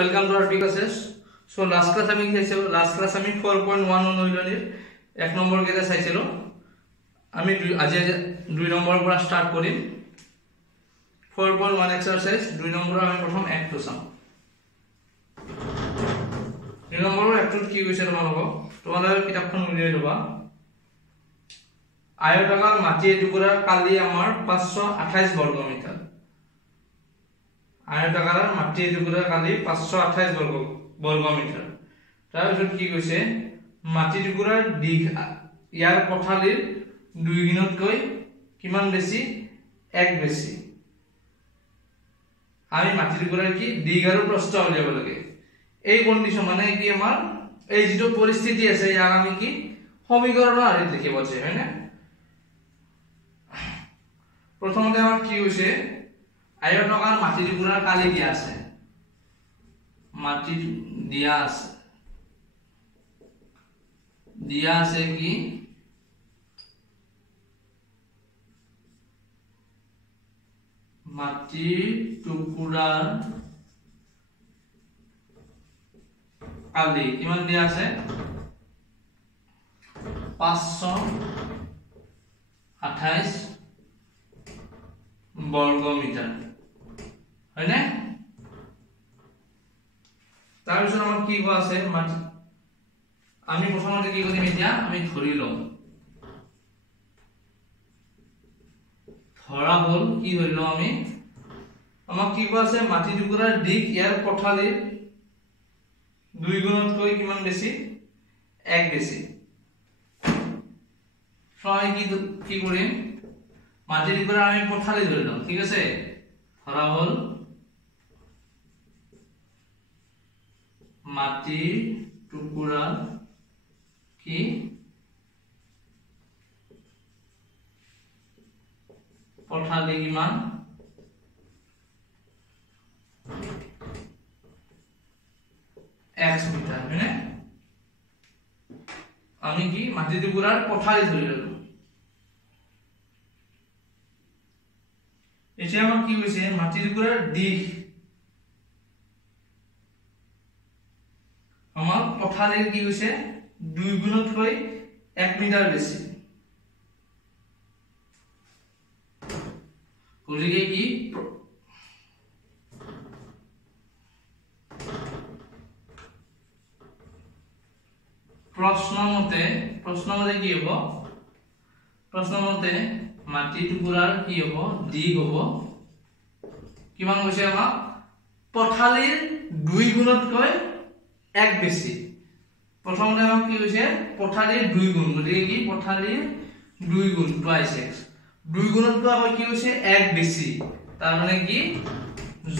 welcome to our classes. So last class আমি চাইছিলো last class আমি 4.1 অনুশীলনীৰ 1 নম্বৰ কেটা চাইছিলো আমি আজি 2 নম্বৰৰ পৰা স্টাৰ্ট কৰিম 4.1 এক্সাৰসাইজ 2 নম্বৰৰ আমি প্ৰথম একটো চাম 2 নম্বৰৰ একটোত কি কৈছে তোমালোকৰ কিতাপখন উলিয়াই লবা আয়তাকাৰ মাটি এটুকুৰা কালি আমাৰ 528 বৰ্গ মিটাৰ আয়তাকাৰ মাটি এটুকুৰা কালি 528 বৰ্গ মিটাৰ তাৰ পিছত কি কৈছে মাটি এটুকুৰাৰ দিঘ ইয়াৰ পথালিৰ 2 গুণতকৈ কিমান বেছি 1 বেছি আমি মাটি এটুকুৰাৰ কি দিঘ আৰু প্ৰস্থ উলিয়াব লাগে এই কন্ডিশন মানে কি আমাৰ এই যেটো পৰিস্থিতি আছে ইয়াক আমি কি সমীকৰণৰ আধাৰত লিখিব আছে হয় না প্ৰথমতে আমাৰ কি হৈছে আয়তাকাৰ মাটি টুকুৰাৰ কালি দিয়া আছে মাটি দিয়া আছে কি মাটি টুকুৰাৰ কালি কিমান দিয়া আছে 528 বৰ্গ মিটাৰ হয় না তাৰ পিছত আমাৰ কি কোৱা আছে আমি প্ৰথমতে কি কৰিম এতিয়া আমি ধৰি লম ধৰা হল কি ধৰি লম আমি আমাক কি কোৱা আছে মাটি টুকুৰাৰ দিক ইয়াৰ পথালিৰ 2 গুণতকৈ কিমান বেছি 1 বেছি সহায় কি কৰিম মাটি টুকুৰা আমি পথালি ধৰি লম ঠিক আছে ধৰা হল মাটি টুকুৰা কি পথালি কিমান x মিটাৰ মানে আমি কি মাটি টুকুৰাৰ পথালি ধৰি ললো এতিয়া আমাৰ কি হৈছে মাটি টুকুৰাৰ দিশ আমাৰ পথালিৰ কি হৈছে 2 গুণতকৈ 1 মিটাৰ বেছি গতিকে কি প্ৰশ্নমতে কি হ'ব প্ৰশ্নমতে মাটি টুকুৰাৰ কি হ'ব দিক হ'ব কিমান হৈছে আমাক পথালিৰ 2 গুণতকৈ 1 বেছি প্ৰথমতে আমাক কি হৈছে পথালিৰ 2 গুণ গতিকে কি পথালিৰ 2 গুণ টুৱাইস x 2 গুণতকৈ আকৌ কি হৈছে 1 বেছি তাৰ মানে কি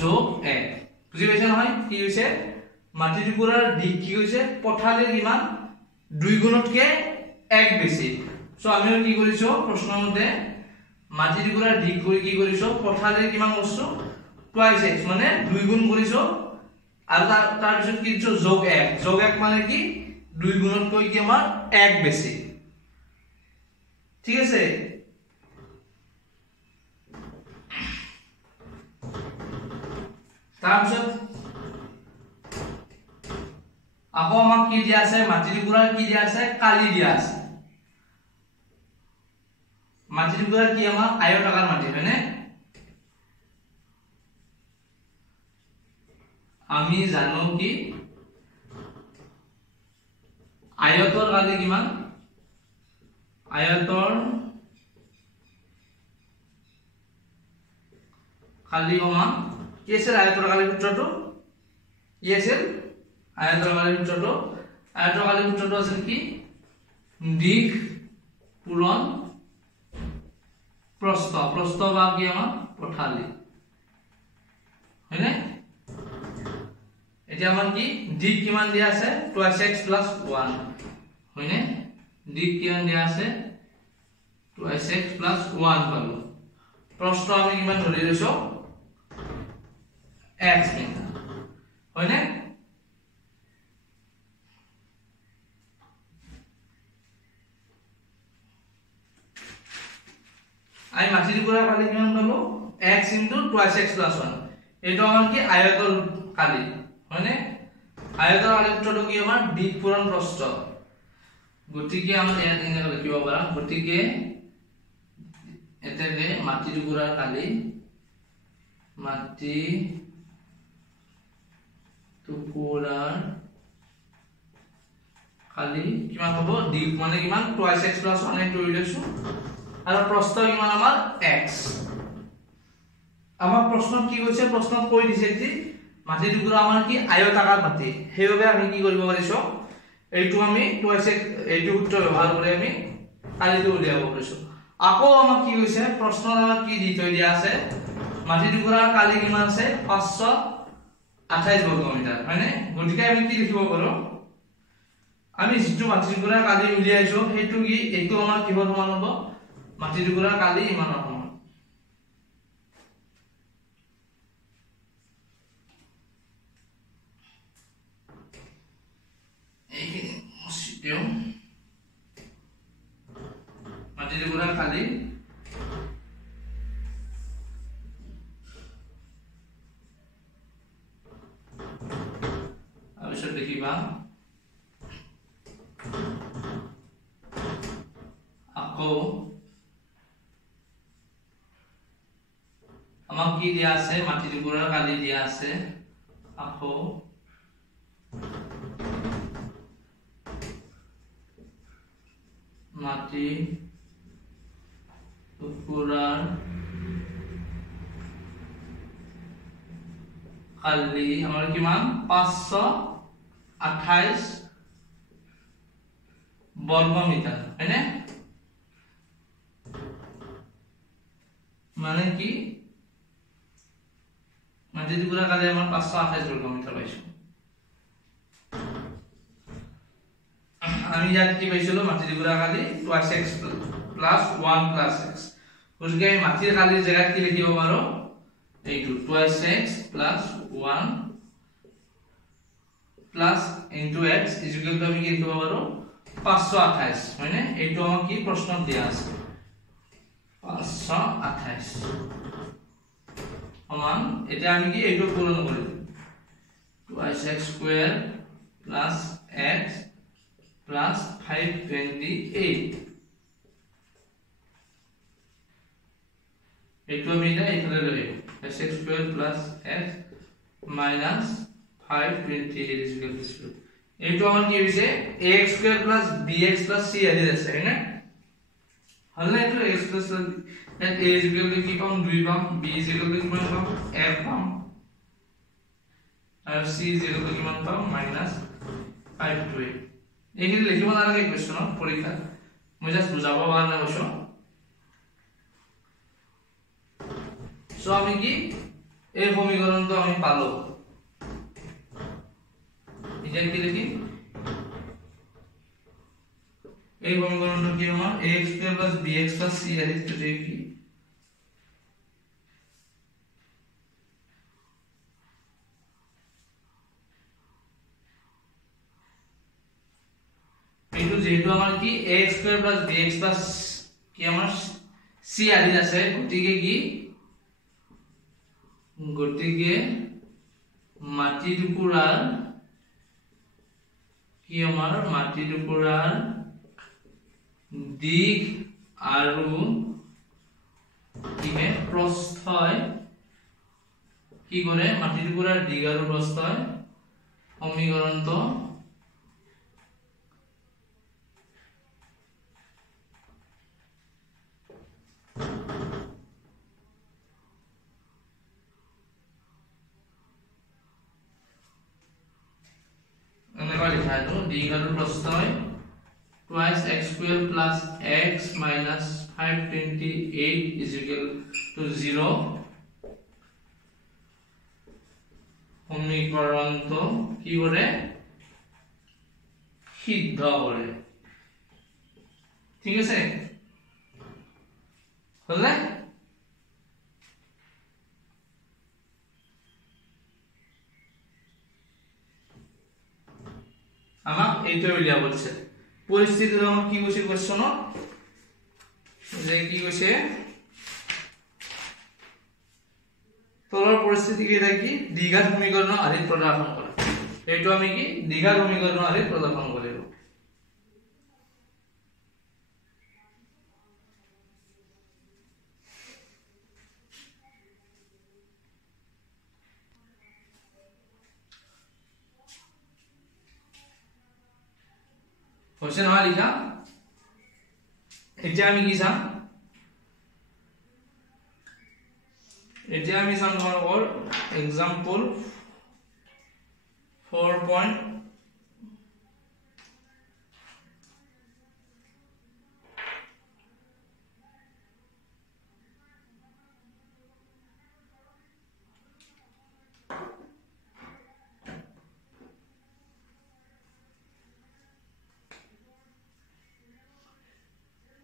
যোগ 1 বুজি পাইছা নহয় কি হৈছে মাটি টুকুৰাৰ দিক কি হৈছে পথালিৰ কিমান 2 গুণতকৈ 1 বেছি সো আমি কি কৰিছো প্ৰশ্নমতে মাটি টুকুৰাৰ দিক কৰি কি কৰিছো পথালিৰ কিমান বস্তু টুৱাইস x মানে 2 গুণ কৰিছো আৰু তাৰ পিছত কি কৰিছো যোগ 1 মানে কি 2 গুণতকৈ কি আমাৰ 1 বেছি ঠিক আছে তাৰ পিছত আকৌ আমাক কি দিয়া আছে মাটি টুকুৰাৰ কি দিয়া আছে কালি দিয়া আছে মাটি টুকুৰা কি আমাৰ আয়তাকাৰ মাটি হয়নে আমি জানো কি আয়তৰ কালি কিমান আয়তৰ কালি সমান কি আছিল আয়তৰ কালি সূত্ৰটো কি আছিল আয়তৰ কালি সূত্ৰটো আছিল কি দিক পূৰণ প্ৰস্থ বা কি আমাৰ পথালি হয়নে এতিয়া আমাৰ কি দিক কিমান দিয়া আছে 2x + 1 হয়নে দিক কিমান দিয়া আছে 2x + 1 পালো প্ৰস্থ আমি কিমান ধৰি লৈছো x মিটাৰ হয়নে আমি মাটি টুকুৰা কালি কিমান পালো x * 2x + 1 এটা আমাৰ কি আয়তৰ কালি হয়নে আয়তৰ আয়তটো কি আমাৰ দিক পূৰণ প্ৰস্থ গতিকে আমাৰ ইয়াত এনে লিখিব পাৰা গতিকে এতেকে মাটি টুকুৰাৰ কালি মাটি টুকুৰাৰ কালি কিমান হ'ব দিক মানে কিমান 2x + 1 টো লৈছো আৰু প্ৰস্থ কিমান আমাৰ x আমাৰ প্ৰশ্ন কি কৈছে প্ৰশ্ন কৈ দিছে যে মাটি টুকুৰা আমাৰ কি আয়তাকাৰ মাটি হেয়বে আমি কি কৰিব পাৰিছো এইটো আমি 2x এইটো সূত্ৰ ব্যৱহাৰ কৰি আমি কালিটো উলিয়াব পাৰিছো আকৌ আমাক কি কৈছে প্ৰশ্নত আমাক কি দি থৈ দিয়া আছে মাটি টুকুৰাৰ কালি কিমান আছে 528 বৰ্গ মিটাৰ হয়নে গতিকে আমি কি লিখিব পাৰো আমি যেটো মাটি টুকুৰাৰ কালি উলিয়াইছো হেতু কি এটো আমাৰ কিহৰ সমান হ'ব মাটি টুকুৰাৰ কালি ইমান সমান মাটি টুকুৰাৰ কালি আবিষ্কাৰ দেখিবা আকৌ আমাক কি দিয়া আছে মাটি টুকুৰাৰ কালি দিয়া আছে আকৌ মাটি টুকুৰাৰ কালি আমাৰ কিমান 528 বৰ্গ মিটাৰ হয়নে মানে কি মাটি টুকুৰা কালি আমাৰ 528 বৰ্গ মিটাৰ পাইছো আমি ইয়াত কি পাইছিলো মাটি টুকুৰা কালি 2x + 1 + x গতিকে মাটিৰ কালিৰ জায়গাত কি লিখিব পাৰো এইটো 2x + 1 plus into x is equal to আমি কি লিখিব পাৰো 528 হয়নে এইটো আমাক কি প্ৰশ্ন দিয়া আছে 528 সমান এটা আমি কি এইটো পূৰণ কৰিম 2x² + x plus 528 এইটো আমি এটা এখানে লই x² plus x minus 528 is equal to 0 এইটো আমাৰ কি হৈছে ax² plus bx plus c আদি আছে হয়নে হলে এইটো x plus that a is equal to কি পাম 2 পাম b is equal to কিমান পাম f পাম আৰু c is equal to কিমান পাম minus 528 এইখিনি লিখিব নালাগে কোৱেশ্চনত পৰীক্ষা মই জাস্ট বুজাব কাৰণে কৈছো সো আমি কি এই সমীকৰণটো আমি পালো এতিয়া কি লিখি এই সমীকৰণটো কি আমাৰ ax² + bx + c আদি কি এইটো যেটো আমাৰ কি ax² + bx + কি আমাৰ c আদি আছে গতিকে মাটি টুকুৰাৰ কি আমাৰ মাটি টুকুৰাৰ দিক আৰু কিহে প্ৰস্থই কি কৰে মাটি টুকুৰাৰ দিক আৰু প্ৰস্থই সমীকৰণটো দিক আৰু প্ৰস্থই twice x² plus x minus 528 is equal to 0 সমীকৰণটো কি কৰে সিদ্ধ কৰে ঠিক আছে হলে আমাক এইটো উলিয়াব দিছে পৰিস্থিতিটো আমাক কি কৈছে কোৱেশ্চনত যে কি কৈছে তলৰ পৰিস্থিতি কি দ্বিঘাত সমীকৰণ আদি প্ৰদৰ্শন কৰা এইটো আমি কি দীঘা সমীকৰণ আদি প্ৰদৰ্শন কৰিলো হৈছে নহয় লিখা এতিয়া আমি কি চাম এতিয়া আমি চাম তোমালোকৰ এক্সাম্পল 4.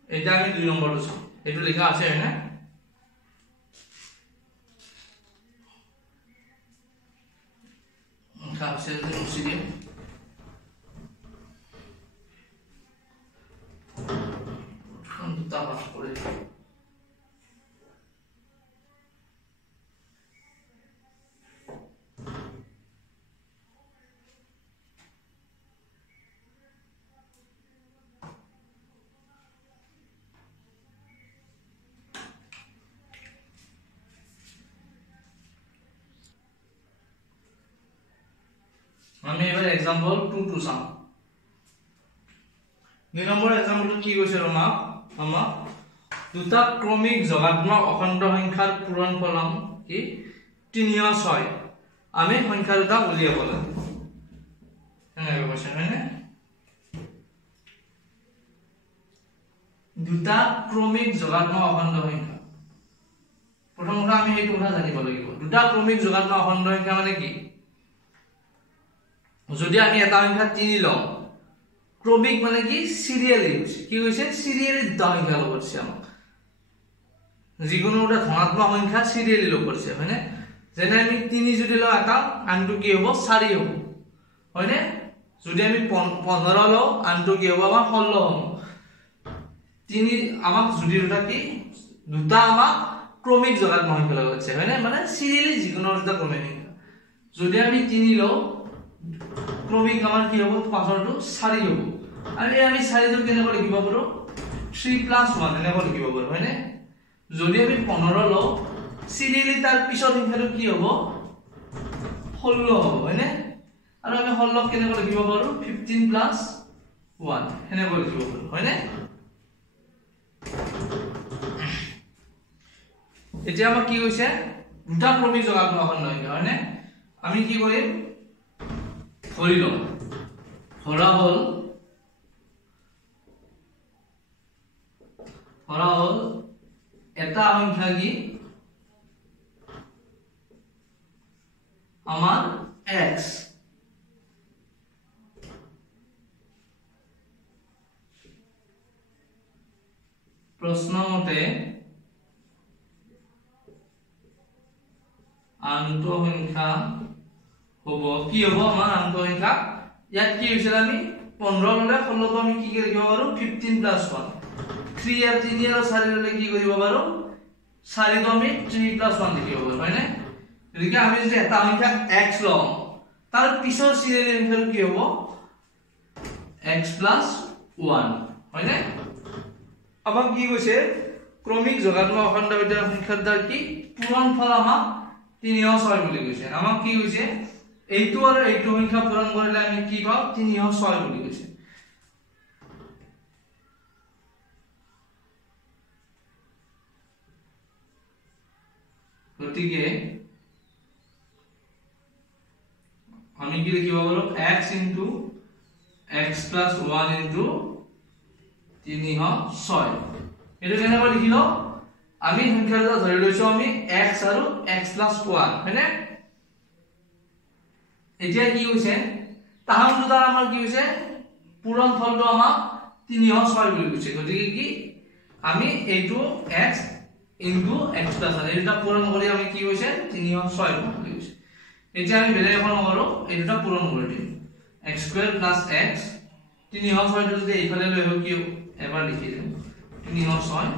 এটা আমি 2 নম্বৰটো চাম এটো লেখা আছে হয়নে আছে মুছি দিম দুটা পাস করে আমি এবাৰ एग्जांपल 2 চাম 2 নম্বৰ एग्जांपलটো কি কৈছে ৰমা আমা দুটা ক্ৰমিক যোগাত্মক অখণ্ড সংখ্যাৰ পূৰণফল কি 3 আৰু 6 আমি সংখ্যা দুটা উলিয়াব লাগে এনে কৈছে হয়নে দুটা ক্ৰমিক যোগাত্মক অখণ্ড সংখ্যা প্ৰথমতে আমি এইটো কথা জানিব লাগিব দুটা ক্ৰমিক যোগাত্মক অখণ্ড সংখ্যা মানে কি যদি আমি এটা সংখ্যা 3 লম ক্রমিক মানে কি সিরিয়ালি কি হইছে সিরিয়ালি দুটা সংখ্যা লব করছে আমাক যিকোনো একটা ধনাত্মক সংখ্যা সিরিয়ালি লব করছে হয়নে যেনে আমি 3 যদি লও এটা আনটো কি হ'ব 4 হ'ব হয়নে যদি আমি 15 লও আনটো কি হ'ব আমাৰ 16 হ'ব 3 আমাক যদি দুটা কি দুটা আমাক ক্রমিক যোগাত্মক সংখ্যা লব করছে হয়নে মানে সিরিয়ালি যিকোনো একটা ক্রমিক সংখ্যা যদি আমি 3 লও ক্রমিক আমার কি হ'ব পাছৰটো 4 হ'ব আৰু আমি 4 টো কেনে কৰি লিখিব পাৰো 3 + 1 এনে কৰি লিখিব পাৰো হয়নে যদি আমি 15 লও সিৰিয়ালি তাৰ পিছৰ সংখ্যাটো কি হ'ব 16 হ'ব হয়নে আৰু আমি 16 কেনে কৰি লিখিব পাৰো 15 + 1 এনে কৰি লিখিব পাৰো হয়নে এতিয়া আমাৰ কি হৈছে দুটা ক্ৰমিক যোগাত্মক অখণ্ড সংখ্যা হয়নে আমি কি কৰিম ধৰি লম ধৰা হল এটা সংখ্যা কি আমাৰ x প্ৰশ্ন মতে আনটো সংখ্যা হ'ব কি হ'ব আমাৰ আনটো সংখ্যা ইয়াত কি হৈছিল আমি 15 ললে 16 তো আমি কি কৰিব পাৰো 15 + 1 3 আৰ 3 আৰ 4 ললে কি কৰিব পাৰো 4 তো আমি 3 + 1 লিখিব পাৰো হয়নে এদিকে আমি যদি এটা সংখ্যা x লও তাৰ পিছৰ সিরিয়ালি সংখ্যাটো কি হ'ব x + 1 হয়নে আমাক কি কৈছে ক্ৰমিক যোগাত্মক অখণ্ড সংখ্যাৰ দ্বাৰা কি পূৰণফল আমাক 3 আৰু 6 বুলি কৈছে আমাক কি কৈছে এইটো আৰু এইটো সংখ্যা পূৰণ কৰিলে আমি কি পাও 3 আৰু 6 বুলি কৈছে গতিকে আমি কি লিখিব পাৰো x * x + 1 * 3 আৰু 6 এটো কেনেকৈ লিখিলো আমি সংখ্যাটো ধৰি লৈছো আমি x আৰু x + 1 হয়নে এতিয়া কি হৈছে তাহাম দুটা আমাৰ কি হৈছে পূৰণ ফলটো আমাৰ 3 আৰু 6 বুলি কৈছে গতিকে কি আমি এইটো x * x + 1 এটা পূৰণ কৰি আমি কি হৈছে 3 আৰু 6 বুলি কৈছে এতিয়া আমি বেলেগ এখন কৰো এই দুটা পূৰণ কৰি দিম x² + x 3 আৰু 6 যদি এইফালে লৈ আহো কি এবাৰ লিখি দিম 3 আৰু 6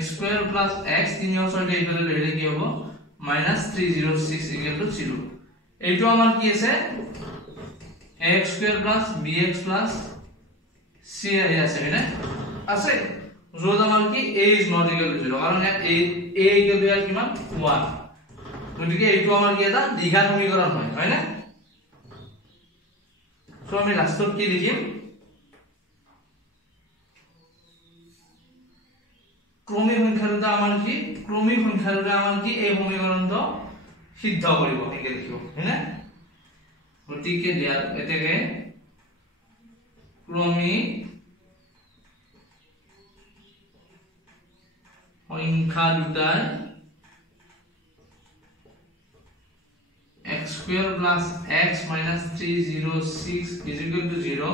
x² + x 3 আৰু 6 এইফালে লৈ আহিলে কি হ'ব -306 = 0 এইটো আমাৰ কি আছে x square plus bx plus c আছে হয়নে আছে যত আমাৰ কি a is not equal to 0 কাৰণ ইয়াত a equal to কিমান 1 গতিকে এইটো আমাৰ কি এটা দ্বিঘাত সমীকৰণ হয় হয়নে সো আমি লাষ্টত কি লিখিম ক্ৰমিক সংখ্যাৰ দুটা আমাৰ কি ক্ৰমিক সংখ্যাৰ দুটা আমাৰ কি এই সমীকৰণটো সিদ্ধ কৰিব একে লিখিব হয়নে গতিকে দিয়া এতেকে ক্ৰমিক সংখ্যা দুটাৰ x square plus x minus 306 is equal to 0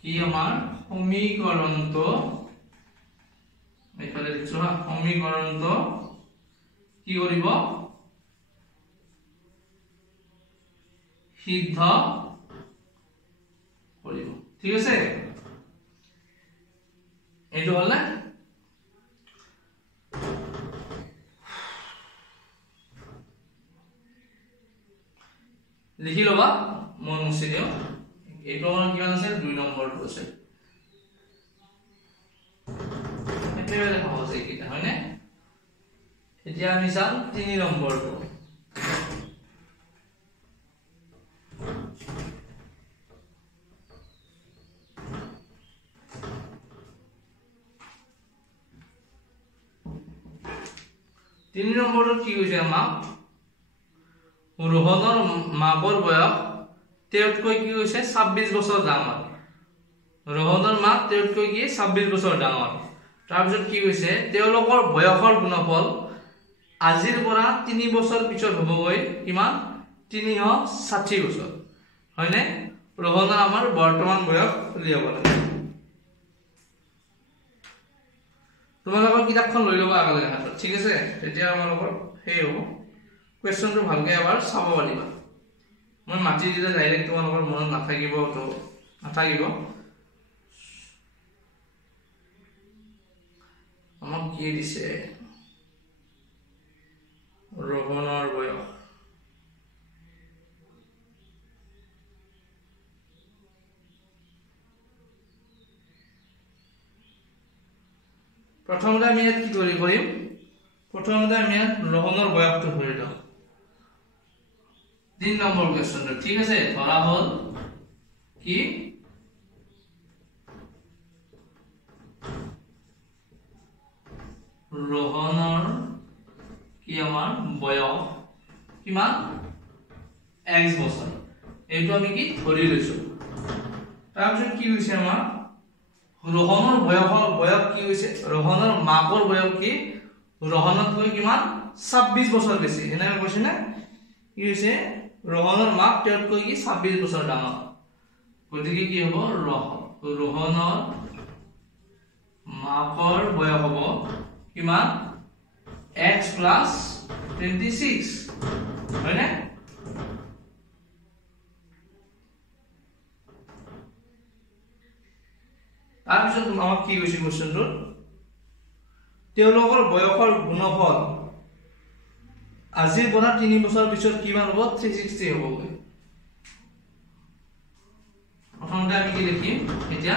কি আমাৰ সমীকৰণটো এখানে লিখছো হা সমীকৰণটো কি কৰিব সিদ্ধ কৰিব ঠিক আছে এইটো হল না লিখি লবা মই মুছি দিও এইটো আমাৰ কিমান আছে 2 নম্বৰটো আছে একেবাৰে সহজ এইটা হয়নে এতিয়া আমি চাম 3 নম্বৰটো তিনি নম্বৰত কি হৈছে আমাৰ रोहनर मापर बयस तेतকৈ কি হৈছে 26 বছৰ ডাঙৰ रोहनर মাক তেতকৈ কি 26 বছৰ ডাঙৰ তাৰ পিছত কি হৈছে তেওঁলোকৰ বয়সৰ গুণফল আজিৰ পৰা 3 বছৰ পিছত হ'বগৈ কিমান 360 বছৰ হয়নে रोहनर আমাৰ বৰ্তমান বয়স উলিয়াব লাগে তোমালোকৰ কিতাপখন লৈ লবা আগলৈ হাতত ঠিক আছে তেতিয়া আমালোকৰ হেই হ'ব क्वेश्चन तो ভালকে এবাৰ চাব পাৰিবা মই মাটি দিলে ডাইৰেক্ট তোমালোকৰ মনত নাথাকিব তো নাথাকিব আমাক কি দিছে रोहनर বয়স প্ৰথমতে আমি ইয়াত কি কৰিম প্ৰথমতে আমি ইয়াত रोहनर বয়সটো ধৰি লওঁ 3 নম্বৰ কোৱেশ্চনটো ঠিক আছে ধৰা হল কি रोहनर কি আমাৰ বয়স কিমান x বছৰ এইটো আমি কি ধৰি লৈছো তাৰপিছত কি হৈছে আমাৰ रोहनर বয়স কি হৈছে रोहनर মাকৰ বয়স কি रोहनতকৈ কিমান 26 বছৰ বেছি এনে কৈছে না কি হৈছে रोहनर মাক তেতকৈ কি 26 বছৰ ডাঙৰ গতিকে কি হ'ব रोहनर মাকৰ বয়স হ'ব কিমান x plus 26 হয়নে তাৰপিছত আমাক কি কৈছে কোৱেশ্চনটো তেওঁলোকৰ বয়সৰ গুণফল আজিৰ পৰা 3 বছৰ পিছত কিমান হ'ব 360 হ'ব প্ৰথমতে আমি কি লিখিম এতিয়া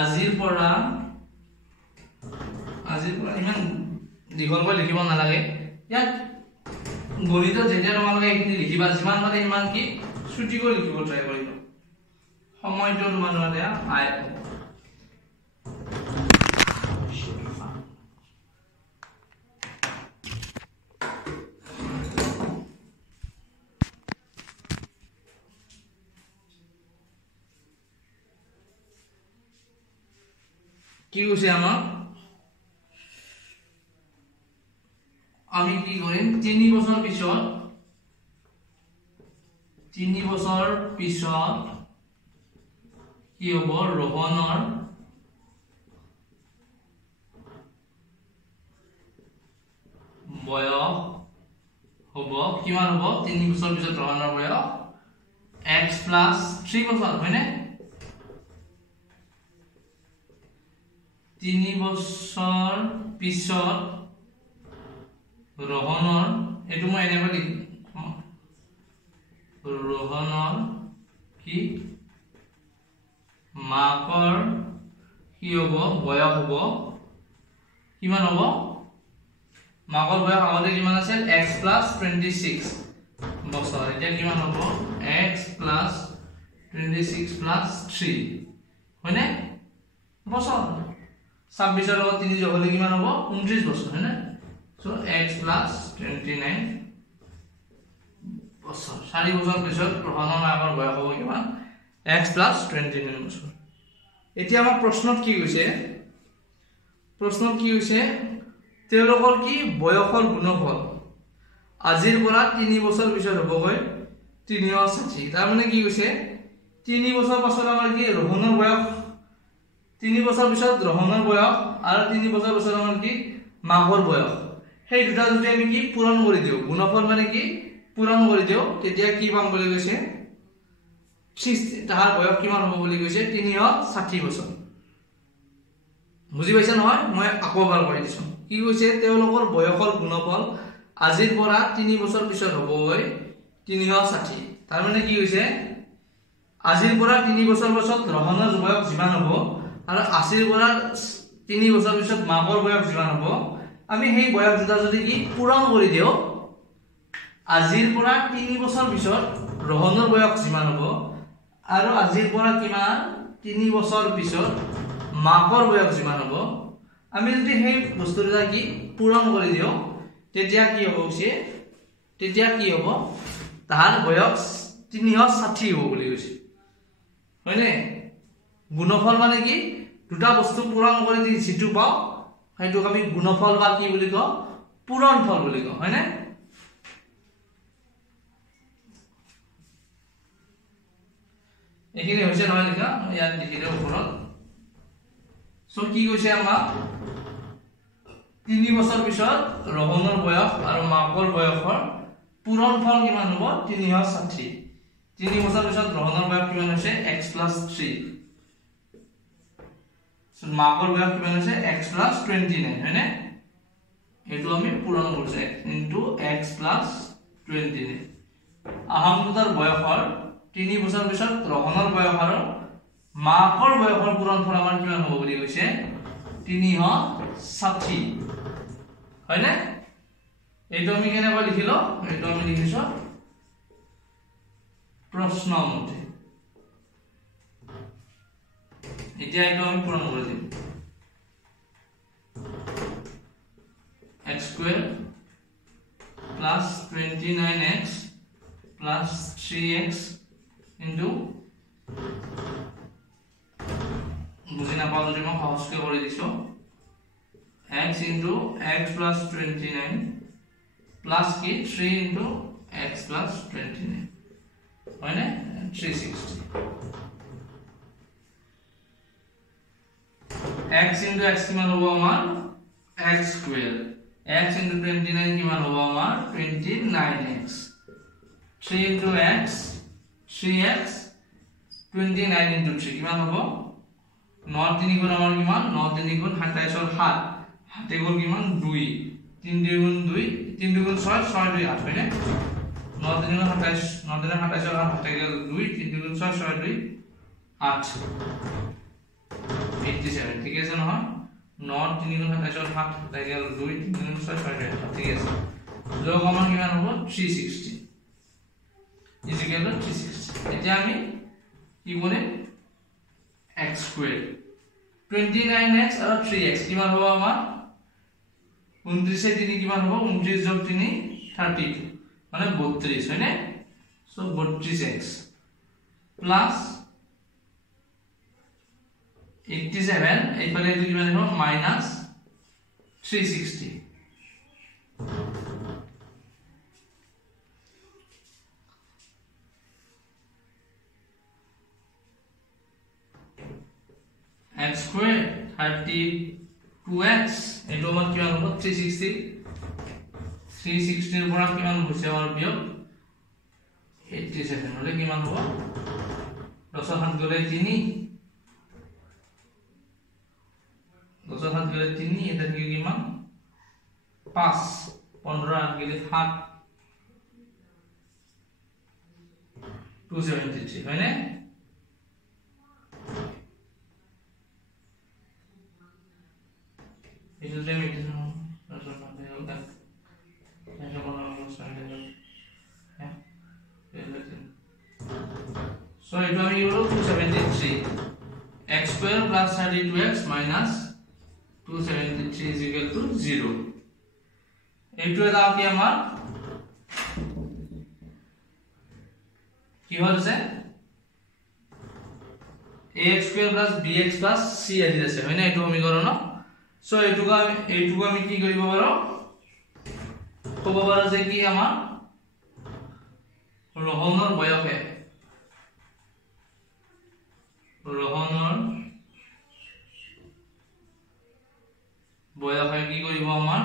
আজিৰ পৰা ইমান দীঘলকৈ লিখিব নালাগে ইয়াত গণিতত যেতিয়া তোমালোকে এইখিনি লিখিবা যিমান মানে ইমান কি ছুটিকৈ লিখিব ট্ৰাই কৰিবা সময়টো তোমালোকে আই কি কৈছে আমাক আমি কি কৰিম 3 বছৰ পিছত কি হ'ব रोहनर বয়স হ'ব কিমান হ'ব 3 বছৰ পিছত रोहनर বয়স x plus 3 বছৰ হয়নে 3 বছৰ পিছত रोहनर एटु মই এনেকৈ লিখিম रोहनर কি মাকৰ কি হ'ব বয়স হ'ব কিমান হ'ব মাকৰ বয়স আগতে কিমান আছিল x + 26 বছৰ এতিয়া কিমান হ'ব x + 26 + 3 হয়নে বছৰ 26 ৰ লগত 3 যোগ হ'লে কিমান হ'ব 29 বছৰ হয়নে সো x + 29 বছৰ 4 বছৰ পিছত গ্ৰহণৰ মাকৰ বয়স হ'ব কিমান x + 29 বছৰ এতিয়া আমাৰ প্ৰশ্নত কি কৈছে তেওঁলোকৰ কি বয়সৰ গুণফল আজিৰ পৰা 3 বছৰ পিছত হ'বগৈ 360 তাৰ মানে কি কৈছে 3 বছৰ পাছত আমাৰ কি ৰহনৰ বয়স 3 বছৰ পিছত ৰহনৰ বয়স আৰু 3 বছৰ পিছত আমাৰ কি মাকৰ বয়স সেই দুটা যদি আমি কি পূৰণ কৰি দিও গুণফল মানে কি পূৰণ কৰি দিও তেতিয়া কি পাম বুলি কৈছে তাহাৰ বয়স কিমান হ'ব বুলি কৈছে 360 বছৰ বুজি পাইছা নহয় মই আকবাৰ কৰি দিছো কি কৈছে তেওঁলোকৰ বয়সৰ গুণফল আজিৰ পৰা 3 বছৰ পিছত হ'বগৈ 360 তাৰ মানে কি কৈছে আজিৰ পৰা 3 বছৰ পিছত ৰহনৰ বয়স যিমান হ'ব আৰু আজিৰ পৰা 3 বছৰ পিছত মাকৰ বয়স যিমান হ'ব আমি সেই বয়স দুটা যদি কি পূৰণ কৰি দিও আজিৰ পৰা 3 বছৰ পিছত ৰহনৰ বয়স যিমান হ'ব আৰু আজিৰ পৰা কিমান 3 বছৰ পিছত মাকৰ বয়স যিমান হ'ব আমি যদি সেই বস্তুটা কি পূৰণ কৰি দিও তেতিয়া কি হ'ব তাহাৰ বয়স 360 হ'ব বুলি কৈছে হয়নে গুণফল মানে কি দুটা বস্তু পূৰণ কৰি দি যেটো পাও সেইটোক আমি গুণফল বা কি বুলি কও পূৰণফল বুলি কও হয়নে এখিনি হৈছে নহয় লিখা ইয়াত লিখিলে ওপৰত সো কি কৈছে আমাৰ 3 বছৰ পিছত ৰহনৰ বয়স আৰু মাকৰ বয়সৰ পূৰণফল কিমান হ'ব 360 3 বছৰ পিছত ৰহনৰ বয়স কিমান হৈছে x + 3 সো মাকৰ বয়স কিমান হৈছে x + 29 হয়নে এটো আমি পূৰণ কৰিছে x + 29 আহমদৰ বয়সৰ 3 বছৰ পিছত ৰহনৰ বয়স আৰু মাকৰ বয়সৰ পূৰণফল আমাৰ কিমান হ'ব বুলি কৈছে 360 হয়নে এইটো আমি কেনেকৈ লিখিলো এইটো আমি লিখিছো প্ৰশ্ন মতে এতিয়া এইটো আমি পূৰণ কৰি দিম x² + 29x + 3x into বুজি না পাও যদি মই সহজকৈ কৰি দিছো x into x plus 29 plus কি 3 into x plus 29 হয়নে 360 x into x কিমান হ'ব আমাৰ x² x into 29 কিমান হ'ব আমাৰ 29x 3 into x 3x 29 into 3 কিমান হ'ব 9 3 গুণ আমাৰ কিমান 9 3 গুণ 27 ৰ 7 হাতে গল কিমান 2 3 গুণ 2 3 গুণ 6 6 2 8 হয়নে 9 3 গুণ 27 9 3 27 ৰ হাতে গল 2 3 গুণ 6 6 2 8 87 ঠিক আছে নহয় 9 3 গুণ 27 ৰ 7 হাতে গল 2 3 গুণ 6 6 2 8 ঠিক আছে যোগ আমাৰ কিমান হ'ব 360 ইকুয়াল টু 360 এতিয়া আমি কি বনে x² 29x আৰু 3x কিমান হ'ব আমাৰ 29 এ 3 কিমান হ'ব 29 যোগ 3 32 মানে 32 হয়নে সো 32x প্লাস 87 এইফালে এইটো কিমান হ'ব মাইনাস 360 x² 32x এটো আমাৰ কিমান হ'ব 360 360 ৰ পৰা কিমান হৈছে আমাৰ বিয়োগ 87 হলে কিমান হ'ব 10 হাত গলে 3 10 হাত গলে 3 এটা কি কিমান 5 15 8 গেলে 7 273 হয়নে এইটো যে meeting so it will be 273 x square plus 32x minus 273 is equal to 0 এইটো এটা কি আমাৰ কি হৈছে ax square plus bx plus c আহি আছে হয়নে এইটো সমীকৰণ সো এইটো আমি কি কৰিব পাৰো ক'ব পাৰো যে কি আমাৰ ৰহনৰ বয়সে কি কৰিব আমাৰ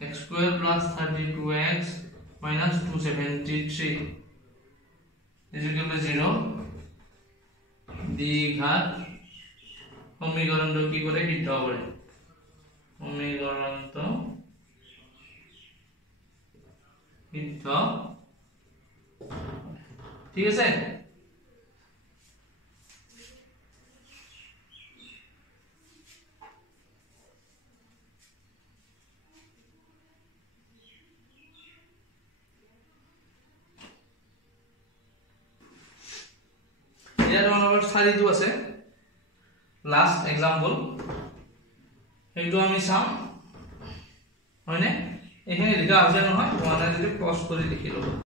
x square plus 32x minus 273 is equal to 0 দ্বিঘাত সমীকৰণটো কি কৰে সিদ্ধ কৰে সমীকৰণটো সিদ্ধ ঠিক আছে চাৰিটো আছে লাষ্ট এক্সাম্পল এইটো আমি চাম হয়নে এখানে লিখা আছে নহয় মানে যদি পজ কৰি লিখি লব